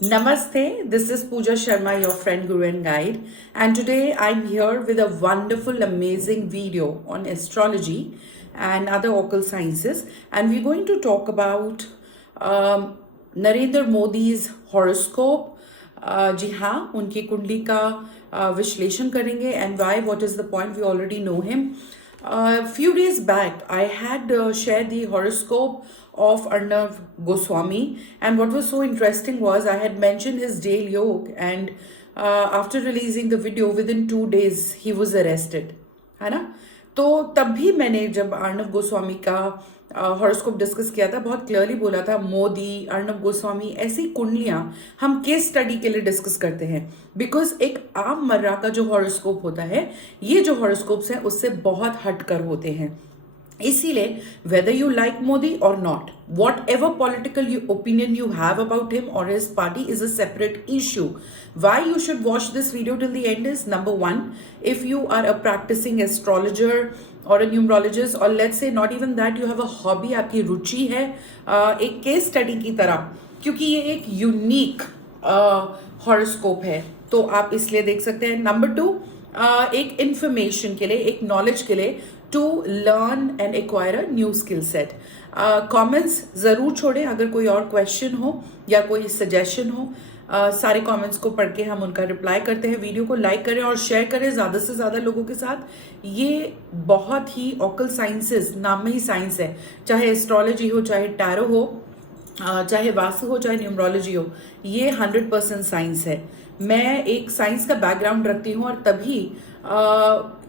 Namaste, this is Pooja Sharma, your friend, guru, and guide. And today I'm here with a wonderful, amazing video on astrology and other occult sciences. And we're going to talk about Narendra मोदी's horoscope. जी हाँ, उनकी कुंडली का विश्लेषण करेंगे and why, what is the point, we already know him. A few days back, I had shared the horoscope of Arnav Goswami, and what was so interesting was I had mentioned his Dale Yog, and after releasing the video, within 2 days he was arrested, है ना. तो तब भी मैंने जब अर्णव गोस्वामी का horoscope discuss किया था, बहुत क्लियरली बोला था मोदी, अर्णव गोस्वामी, ऐसी कुंडलियां हम केस स्टडी के लिए डिस्कस करते हैं, बिकॉज एक आम मर्रा का जो हॉरोस्कोप होता है, ये जो हॉरोस्कोप्स हैं उससे बहुत हटकर होते हैं. इसीलिए whether you like Modi or not, whatever political opinion you have about him or his party is a separate issue. Why you should watch this video till the end is, number one, if you are a practicing astrologer or a numerologist, or let's say not even that, you have a hobby, आपकी रुचि है एक case study की तरह, क्योंकि ये एक unique horoscope है, तो आप इसलिए देख सकते हैं. नंबर टू, एक इंफॉर्मेशन के लिए, एक नॉलेज के लिए, to learn and acquire a new skill set. Comments ज़रूर छोड़ें अगर कोई और क्वेश्चन हो या कोई सजेशन हो. सारे कमेंट्स को पढ़ के हम उनका रिप्लाई करते हैं. वीडियो को लाइक करें और शेयर करें ज़्यादा से ज़्यादा लोगों के साथ. ये बहुत ही ऑकल्ट साइंसेस, नाम में ही साइंस है, चाहे एस्ट्रोलॉजी हो, चाहे टैरो हो, चाहे वास्तु हो, चाहे न्यूमरोलॉजी हो, ये 100% साइंस है. मैं एक साइंस का बैकग्राउंड रखती हूँ और तभी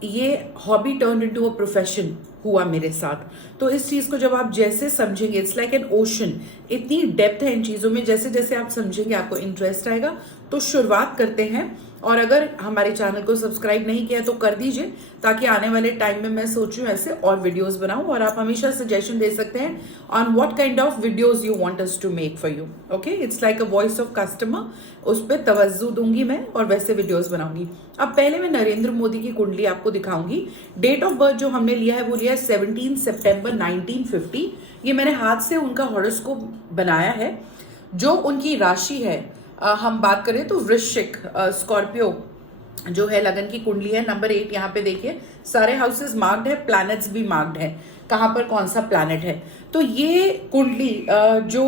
ये hobby turn into a profession हुआ मेरे साथ. तो इस चीज़ को जब आप जैसे समझेंगे, इट्स लाइक एन ओशन, इतनी डेप्थ है इन चीज़ों में, जैसे जैसे आप समझेंगे आपको इंटरेस्ट आएगा. तो शुरुआत करते हैं. और अगर हमारे चैनल को सब्सक्राइब नहीं किया तो कर दीजिए, ताकि आने वाले टाइम में मैं सोचूं ऐसे और वीडियोस बनाऊं. और आप हमेशा सजेशन दे सकते हैं on what kind of videos you want us to make for you. Okay, it's like a voice of customer, उस पर तवज्जो दूंगी मैं और वैसे वीडियोस बनाऊंगी. अब पहले मैं नरेंद्र मोदी की कुंडली आपको दिखाऊंगी. डेट ऑफ बर्थ जो हमने लिया है वो लिया है 17 सितंबर 1950. ये मैंने हाथ से उनका हॉरोस्कोप बनाया है. जो उनकी राशि है, हम बात करें तो वृश्चिक, स्कॉर्पियो जो है, लगन की कुंडली है. नंबर 8 यहाँ पे देखिए, सारे हाउसेस मार्क्ड है, प्लैनेट्स भी मार्क्ड है, कहाँ पर कौन सा प्लैनेट है. तो ये कुंडली जो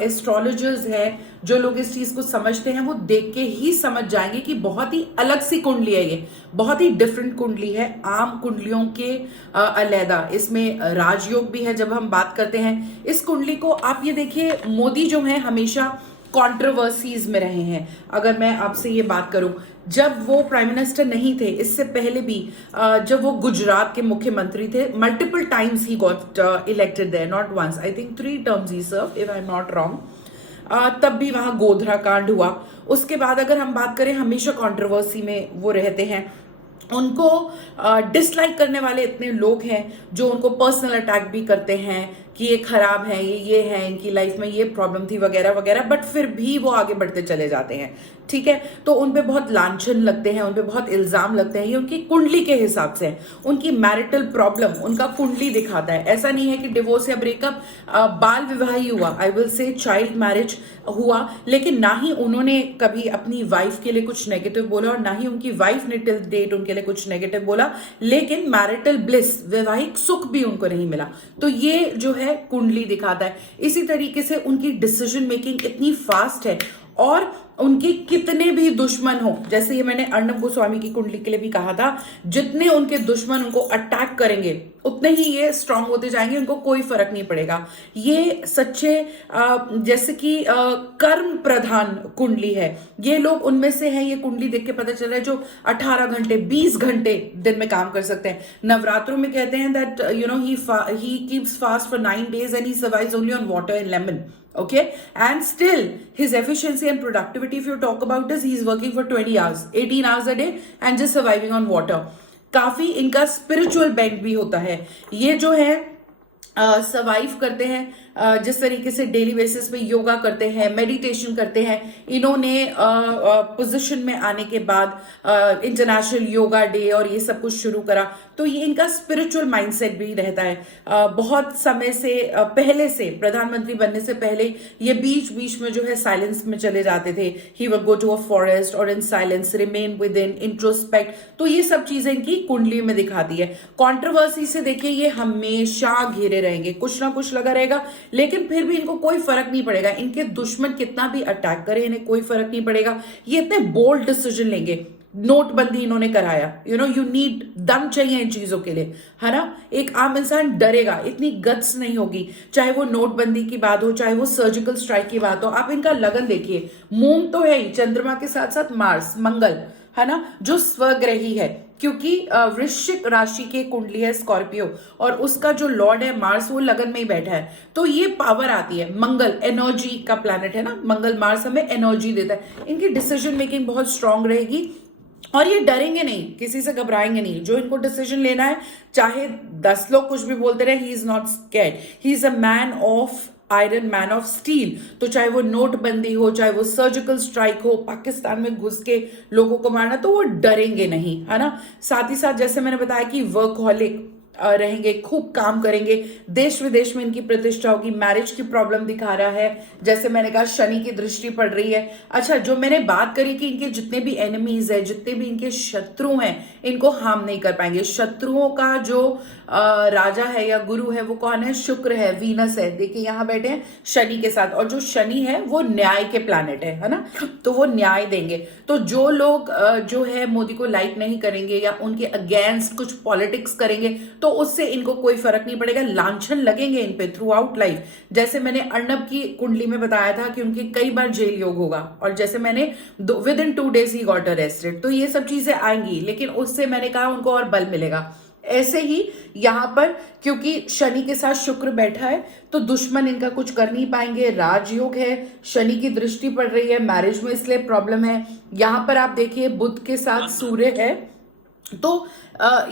एस्ट्रोलॉजर्स है, जो लोग इस चीज को समझते हैं, वो देख के ही समझ जाएंगे कि बहुत ही अलग सी कुंडली है, ये बहुत ही डिफरेंट कुंडली है आम कुंडलियों के अलहदा. इसमें राजयोग भी है. जब हम बात करते हैं इस कुंडली को, आप ये देखिए, मोदी जो है हमेशा कंट्रोवर्सीज में रहे हैं. अगर मैं आपसे ये बात करूं, जब वो प्राइम मिनिस्टर नहीं थे, इससे पहले भी जब वो गुजरात के मुख्यमंत्री थे, multiple times he got elected there, not once, I think 3 terms he serve, if I am not wrong. तब भी वहां गोधरा कांड हुआ. उसके बाद अगर हम बात करें, हमेशा कंट्रोवर्सी में वो रहते हैं. उनको डिसलाइक करने वाले इतने लोग हैं जो उनको पर्सनल अटैक भी करते हैं कि ये खराब है, ये है, इनकी लाइफ में ये प्रॉब्लम थी वगैरह वगैरह, बट फिर भी वो आगे बढ़ते चले जाते हैं. ठीक है, तो उन पे बहुत लांछन लगते हैं, उन पे बहुत इल्जाम लगते हैं. ये उनकी कुंडली के हिसाब से है. उनकी मैरिटल प्रॉब्लम उनका कुंडली दिखाता है. ऐसा नहीं है कि डिवोर्स या ब्रेकअप, बाल विवाह ही हुआ, I will say child marriage हुआ, लेकिन ना ही उन्होंने कभी अपनी वाइफ के लिए कुछ नेगेटिव बोला और ना ही उनकी वाइफ ने टिल डेट उनके लिए कुछ नेगेटिव बोला, लेकिन मैरिटल ब्लिस, वैवाहिक सुख भी उनको नहीं मिला. तो ये जो है कुंडली दिखाता है. इसी तरीके से उनकी डिसीजन मेकिंग इतनी फास्ट है, और उनके कितने भी दुश्मन हो, जैसे ये मैंने अर्णव गोस्वामी की कुंडली के लिए भी कहा था, जितने उनके दुश्मन उनको अटैक करेंगे उतने ही ये स्ट्रांग होते जाएंगे, उनको कोई फर्क नहीं पड़ेगा. ये सच्चे जैसे कि कर्म प्रधान कुंडली है. ये लोग उनमें से हैं, ये कुंडली देख के पता चल रहा है, जो 18 घंटे 20 घंटे दिन में काम कर सकते हैं. नवरात्रों में कहते हैं that you know he keeps fast for 9 days and he survives only on water and lemon. Okay, and still his efficiency and productivity, if you talk about this, he is working for 20 hours, 18 hours a day and just surviving on water. काफी इनका spiritual bent भी होता है. ये जो है survive करते हैं जिस तरीके से डेली बेसिस पे योगा करते हैं, मेडिटेशन करते हैं, इन्होंने पोजीशन में आने के बाद इंटरनेशनल योगा डे और ये सब कुछ शुरू करा, तो ये इनका स्पिरिचुअल माइंडसेट भी रहता है। बहुत समय से पहले से, प्रधानमंत्री बनने से पहले ये बीच बीच में जो है साइलेंस में चले जाते थे। He would go to a forest और in silence remain within introspect. तो ये सब चीजें इनकी कुंडली में दिखाती है। कंट्रोवर्सी से देखिए ये हमेशा घिरे रहेंगे, कुछ ना कुछ लगा रहेगा, लेकिन फिर भी इनको कोई फर्क नहीं पड़ेगा। इनके दुश्मन कितना भी अटैक करे, इन्हें कोई फर्क नहीं पड़ेगा। ये इतने बोल्ड डिसीजन लेंगे। नोटबंदी इन्होंने कराया, यू नीड दम चाहिए इन चीजों के लिए, है ना। एक आम इंसान डरेगा, इतनी गट्स नहीं होगी। चाहे वो नोटबंदी की बात हो, चाहे वो सर्जिकल स्ट्राइक की बात हो। आप इनका लगन देखिए, मून तो है ही, चंद्रमा के साथ साथ मार्स, मंगल, है ना, जो स्वग्रही है, क्योंकि वृश्चिक राशि के कुंडली है स्कॉर्पियो, और उसका जो लॉर्ड है मार्स, वो लगन में ही बैठा है। तो ये पावर आती है। मंगल एनर्जी का प्लैनेट है ना, मंगल मार्स हमें एनर्जी देता है। इनकी डिसीजन मेकिंग बहुत स्ट्रांग रहेगी और ये डरेंगे नहीं, किसी से घबराएंगे नहीं। जो इनको डिसीजन लेना है, चाहे 10 लोग कुछ भी बोलते रहे, he is not scared. He is a man of iron, man of steel. तो चाहे वो नोटबंदी हो, चाहे वो सर्जिकल स्ट्राइक हो, पाकिस्तान में घुस के लोगों को मारना, तो वो डरेंगे नहीं, है ना। साथ ही साथ जैसे मैंने बताया कि वर्कहॉलिक रहेंगे, खूब काम करेंगे, देश विदेश में इनकी प्रतिष्ठा होगी। मैरिज की प्रॉब्लम दिखा रहा है, जैसे मैंने कहा शनि की दृष्टि पड़ रही है। अच्छा, जो मैंने बात करी कि इनके जितने भी एनिमीज है, जितने भी इनके शत्रु हैं, इनको हार्म नहीं कर पाएंगे। शत्रुओं का जो राजा है या गुरु है, वो कौन है? शुक्र है, वीनस है। देखिए यहाँ बैठे हैं शनि के साथ, और जो शनि है वो न्याय के प्लैनेट है ना, तो वो न्याय देंगे। तो जो लोग जो है मोदी को लाइक नहीं करेंगे या उनके अगेंस्ट कुछ पॉलिटिक्स करेंगे, तो उससे इनको कोई फर्क नहीं पड़ेगा। लांछन लगेंगे इन पे थ्रू आउट लाइफ। जैसे मैंने अर्णब की कुंडली में बताया था कि उनके कई बार जेल योग होगा, और जैसे मैंने with in 2 days he got arrested. तो ये सब चीजें आएंगी, लेकिन उससे मैंने कहा उनको और बल मिलेगा। ऐसे ही यहां पर, क्योंकि शनि के साथ शुक्र बैठा है, तो दुश्मन इनका कुछ कर नहीं पाएंगे। राजयोग है, शनि की दृष्टि पड़ रही है, मैरिज में इसलिए प्रॉब्लम है। यहां पर आप देखिए बुध के साथ सूर्य है। तो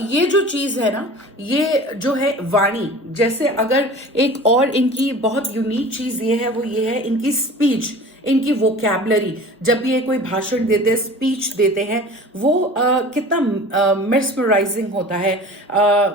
ये जो चीज है ना, ये जो है वाणी, जैसे अगर एक और इनकी बहुत यूनिक चीज ये है, वो ये है इनकी स्पीच, इनकी वोकैबलरी। जब ये कोई भाषण देते हैं, स्पीच देते हैं, वो कितना मेस्मराइजिंग होता है।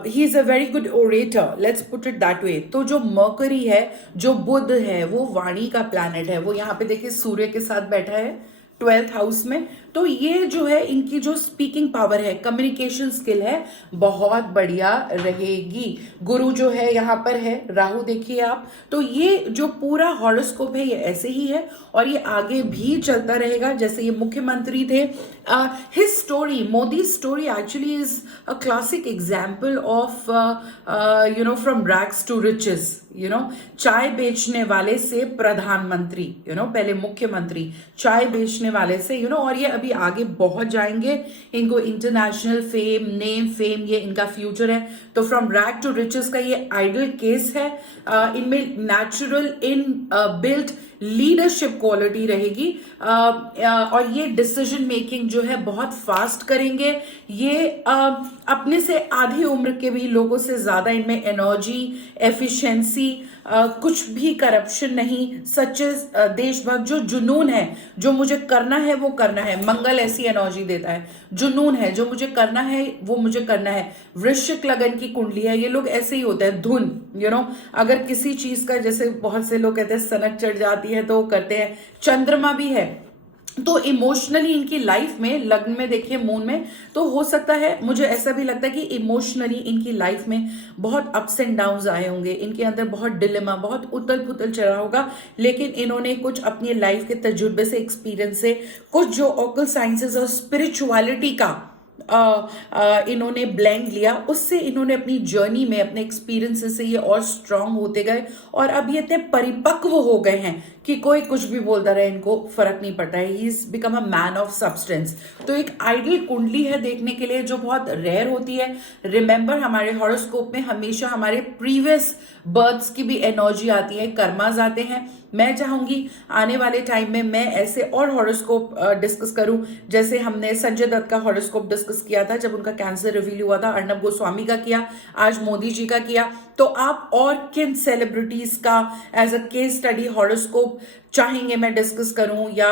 He is a very good orator, let's put it that way. तो जो मर्करी है, जो बुध है, वो वाणी का प्लैनेट है। वो यहाँ पे देखिए सूर्य के साथ बैठा है 12th हाउस में। तो ये जो है इनकी जो स्पीकिंग पावर है, कम्युनिकेशन स्किल है, बहुत बढ़िया रहेगी। गुरु जो है यहाँ पर है, राहु देखिए आप। तो ये जो पूरा हॉरोस्कोप है, ये ऐसे ही है और ये आगे भी चलता रहेगा। जैसे ये मुख्यमंत्री थे, his story, Modi story actually is a classic example of from rags to riches. चाय बेचने वाले से प्रधानमंत्री, पहले मुख्यमंत्री, चाय बेचने वाले से, और ये अभी आगे बहुत जाएंगे। इनको इंटरनेशनल फेम, नेम, फेम, ये इनका फ्यूचर है। तो फ्रॉम रैग टू रिचेस का ये आइडल केस है। इनमें natural in built leadership quality रहेगी, और ये डिसीजन मेकिंग जो है बहुत फास्ट करेंगे। ये अपने से आधी उम्र के भी लोगों से ज्यादा इनमें एनर्जी, एफिशिएंसी, कुछ भी करप्शन नहीं, सच्चे देशभक्त, जो जुनून है, जो मुझे करना है वो करना है। मंगल ऐसी एनर्जी देता है, जुनून है, जो मुझे करना है वो मुझे करना है। वृश्चिक लगन की कुंडली है, ये लोग ऐसे ही होते हैं, धुन, अगर किसी चीज का, जैसे बहुत से लोग कहते हैं सनक चढ़ जाती है तो वो करते हैं। चंद्रमा भी है, तो इमोशनली इनकी लाइफ में, लग्न में देखिए, मून में, तो हो सकता है, मुझे ऐसा भी लगता है कि इमोशनली इनकी लाइफ में बहुत अप्स एंड डाउन्स आए होंगे। इनके अंदर बहुत डिलेमा, बहुत उथल पुथल चला होगा, लेकिन इन्होंने कुछ अपनी लाइफ के तजुर्बे से, एक्सपीरियंस से, कुछ जो ऑकल साइंसेस और स्पिरिचुअलिटी का इन्होंने ब्लेंड लिया, उससे इन्होंने अपनी जर्नी में, अपने एक्सपीरियंसेस से ये और स्ट्रांग होते गए, और अब ये इतने परिपक्व हो गए हैं कि कोई कुछ भी बोलता रहे, इनको फर्क नहीं पड़ता है। He is become a man of substance. तो एक आइडियल कुंडली है देखने के लिए, जो बहुत रेयर होती है। रिमेंबर, हमारे हॉरोस्कोप में हमेशा हमारे प्रीवियस बर्थ्स की भी एनर्जी आती है, कर्माज आते हैं। मैं चाहूंगी आने वाले टाइम में मैं ऐसे और हॉरोस्कोप डिस्कस करूं, जैसे हमने संजय दत्त का हॉरोस्कोप डिस्कस किया था जब उनका कैंसर रिवील हुआ था, अर्नब गोस्वामी का किया, आज मोदी जी का किया। तो आप और किन सेलिब्रिटीज का as a case study horoscope चाहेंगे मैं डिस्कस करूं, या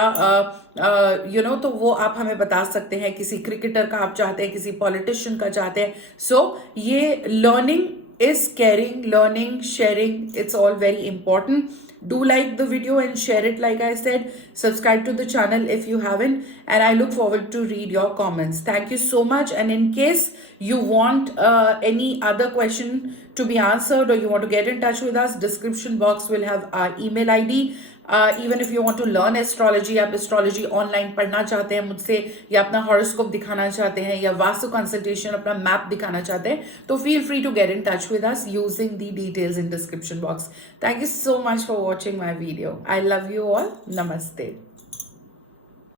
तो वो आप हमें बता सकते हैं। किसी क्रिकेटर का आप चाहते हैं, किसी पॉलिटिशियन का चाहते हैं। सो ये learning is caring, learning, sharing, it's all very important. Do like the video and share it like I said. Subscribe to the channel if you haven't, and I look forward to read your comments. Thank you so much. And in case you want any other question to be answered, or you want to get in touch with us, description box will have our email ID. Even if you want to learn astrology, आप astrology online पढ़ना चाहते हैं मुझसे, या अपना horoscope दिखाना चाहते हैं, या वास्तु consultation अपना map दिखाना चाहते हैं, तो feel free to get in touch with us using the details in description box. Thank you so much for watching my video. I love you all. Namaste.